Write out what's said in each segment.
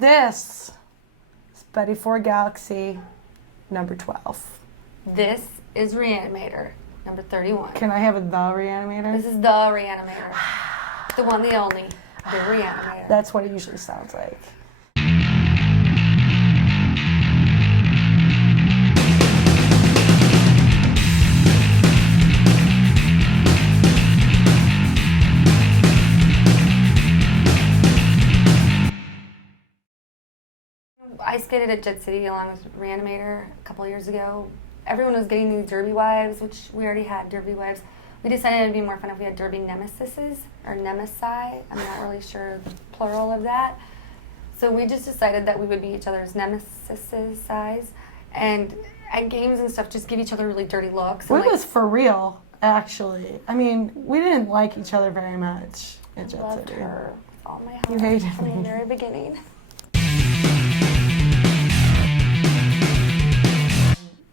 This is Betty Ford Galaxy, number 12. This is Re-AnimateHer, number 31. Can I have a the Re-Animator? This is the Re-AnimateHer. The one, the only. The Re-AnimateHer. That's what it usually sounds like. I skated at Jet City along with Re-AnimateHer a couple years ago. Everyone was getting these Derby wives, which we already had Derby wives. We decided it'd be more fun if we had Derby nemesises, or nemesi. I'm not really sure the plural of that. So we just decided that we would be each other's nemesises, and at games and stuff, just give each other really dirty looks. It was for real, actually. I mean, we didn't like each other very much at Jet City. I loved her with all my heart You hated from me. the very beginning.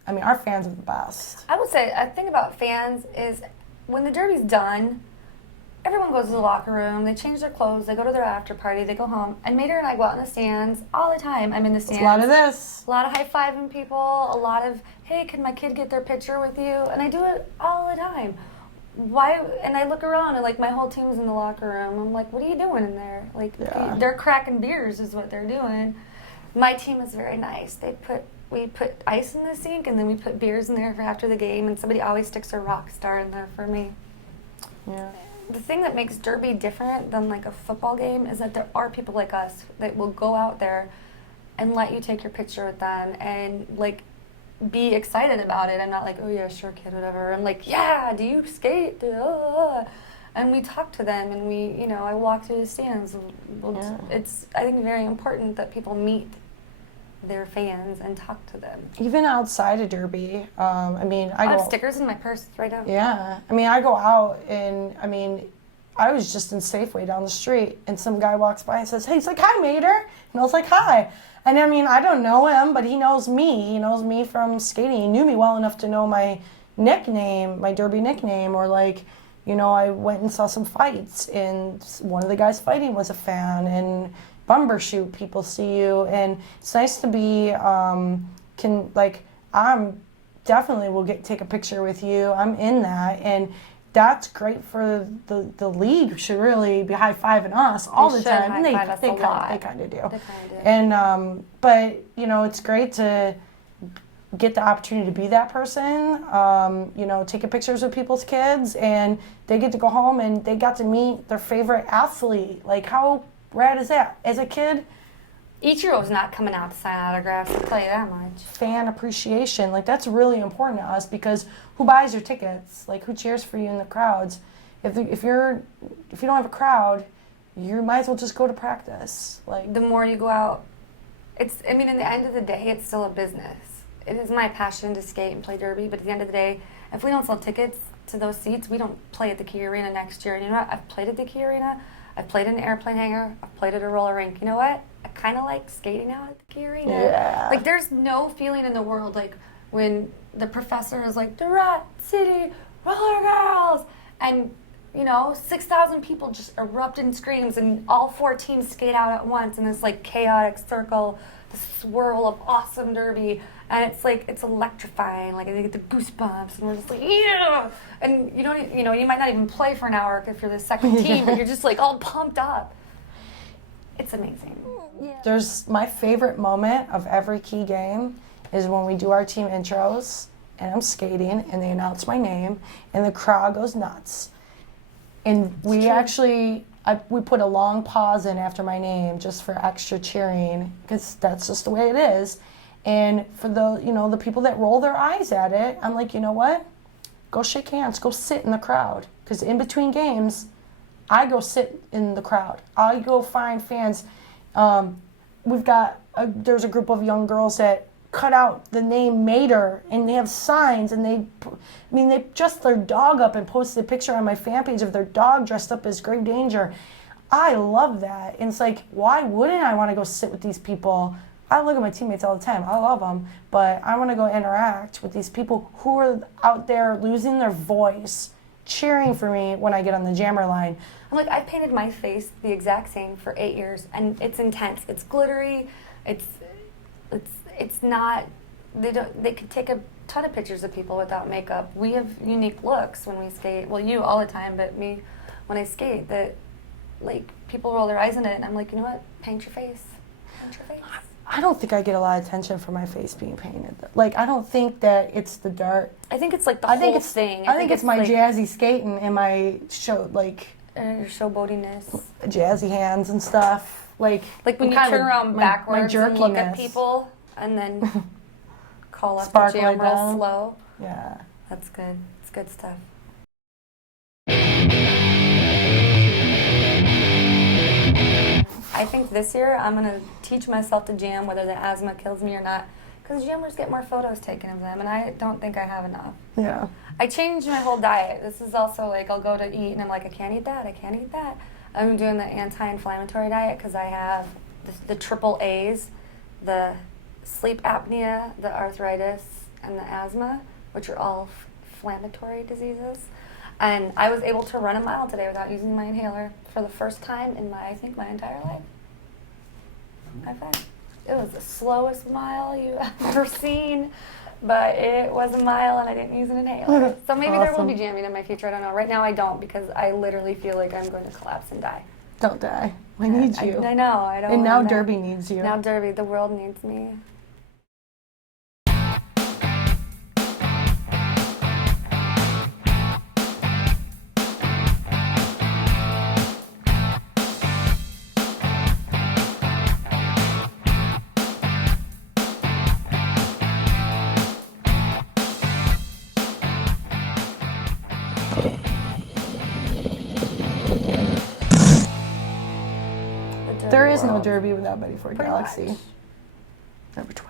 I mean, our fans are the best. I would say, a thing about fans is when the Derby's done, everyone goes to the locker room, they change their clothes, they go to their after party, they go home. And Mater and I go out in the stands all the time. I'm in the stands. A lot of this. A lot of high-fiving people, a lot of, hey, can my kid get their picture with you? And I do it all the time. Why? And I look around and like my whole team's in the locker room. I'm like, what are you doing in there? Like, Yeah. they're cracking beers is what they're doing. My team is very nice. We put ice in the sink, and then we put beers in there for after the game, and somebody always sticks a rock star in there for me. Yeah. The thing that makes Derby different than like a football game is that there are people like us that will go out there and let you take your picture with them and like be excited about it. I'm not like, oh yeah, sure kid, whatever. I'm like, yeah, do you skate? And we talk to them, and we, I walk through the stands. It's, I think, very important that people meet their fans and talk to them. Even outside of Derby, I mean, I have stickers in my purse right now. Yeah, I mean, I go out and, I mean, I was just in Safeway down the street, and some guy walks by and says, hey, he's like, hi, Mater. And I was like, hi. And I mean, I don't know him, but he knows me. He knows me from skating. He knew me well enough to know my nickname, my Derby nickname, or like, I went and saw some fights, and one of the guys fighting was a fan, and Bumbershoot, people see you, and it's nice to be, I'm definitely will take a picture with you. I'm in that, and that's great for the league. Should really be high-fiving us all the time. And they kind of do. They kind of do. And but it's great to get the opportunity to be that person. Taking pictures with people's kids, and they get to go home and they got to meet their favorite athlete. Like, how rad is that? As a kid, Ichiro's not coming out to sign autographs, I'll tell you that much. Fan appreciation, like, that's really important to us, because who buys your tickets? Like, who cheers for you in the crowds? If you don't have a crowd, you might as well just go to practice. Like, the more you go out, in the end of the day, it's still a business. It is my passion to skate and play Derby, but at the end of the day, if we don't sell tickets to those seats, we don't play at the Key Arena next year. And you know what? I've played at the Key Arena. I've played in an airplane hangar. I've played at a roller rink. You know what? I kind of like skating out at the Key Arena. Yeah. Like, there's no feeling in the world like when the professor is like, the Rat City Roller Girls! And, 6,000 people just erupt in screams, and all 4 teams skate out at once in this, like, chaotic circle, the swirl of awesome Derby. And it's like, it's electrifying. Like, I get the goosebumps, and we're just like, yeah! And you might not even play for an hour if you're the second team, but you're just like all pumped up. It's amazing. Yeah. There's my favorite moment of every Key game is when we do our team intros, and I'm skating, and they announce my name, and the crowd goes nuts. And we put a long pause in after my name just for extra cheering, because that's just the way it is. And for the people that roll their eyes at it, I'm like, you know what? Go shake hands. Go sit in the crowd. Because in between games, I go sit in the crowd. I go find fans. There's a group of young girls that cut out the name Mater, and they have signs, and they dressed their dog up and posted a picture on my fan page of their dog dressed up as Grave Danger. I love that. And it's like, why wouldn't I want to go sit with these people? I look at my teammates all the time. I love them, but I want to go interact with these people who are out there losing their voice cheering for me when I get on the jammer line. I'm like, I painted my face the exact same for 8 years, and it's intense. It's glittery. It's not. They could take a ton of pictures of people without makeup. We have unique looks when we skate. Well, you all the time, but me when I skate. That like people roll their eyes in it, and I'm like, you know what? Paint your face. Paint your face. I don't think I get a lot of attention for my face being painted. Like, I don't think that it's the dark. I think it's like the whole thing. I think it's my like, jazzy skating and my show, like your showboatiness, jazzy hands and stuff. Like when you turn around backwards and look at people, and then call up the jam real slow. Yeah, that's good. It's good stuff. I think this year I'm going to teach myself to jam whether the asthma kills me or not, because jammers get more photos taken of them, and I don't think I have enough. Yeah. I changed my whole diet. This is also like I'll go to eat and I'm like, I can't eat that, I can't eat that. I'm doing the anti-inflammatory diet because I have the triple A's, the sleep apnea, the arthritis, and the asthma, which are all inflammatory diseases. And I was able to run a mile today without using my inhaler for the first time in my entire life. High five. It was the slowest mile you've ever seen, but it was a mile and I didn't use an inhaler. So maybe there will be jamming in my future, I don't know. Right now I don't, because I literally feel like I'm going to collapse and die. Don't die. We need you. I know. I don't. And now Derby needs you. Now Derby, the world needs me. There is no Derby without Betty Ford Pretty Galaxy. much. Number 12.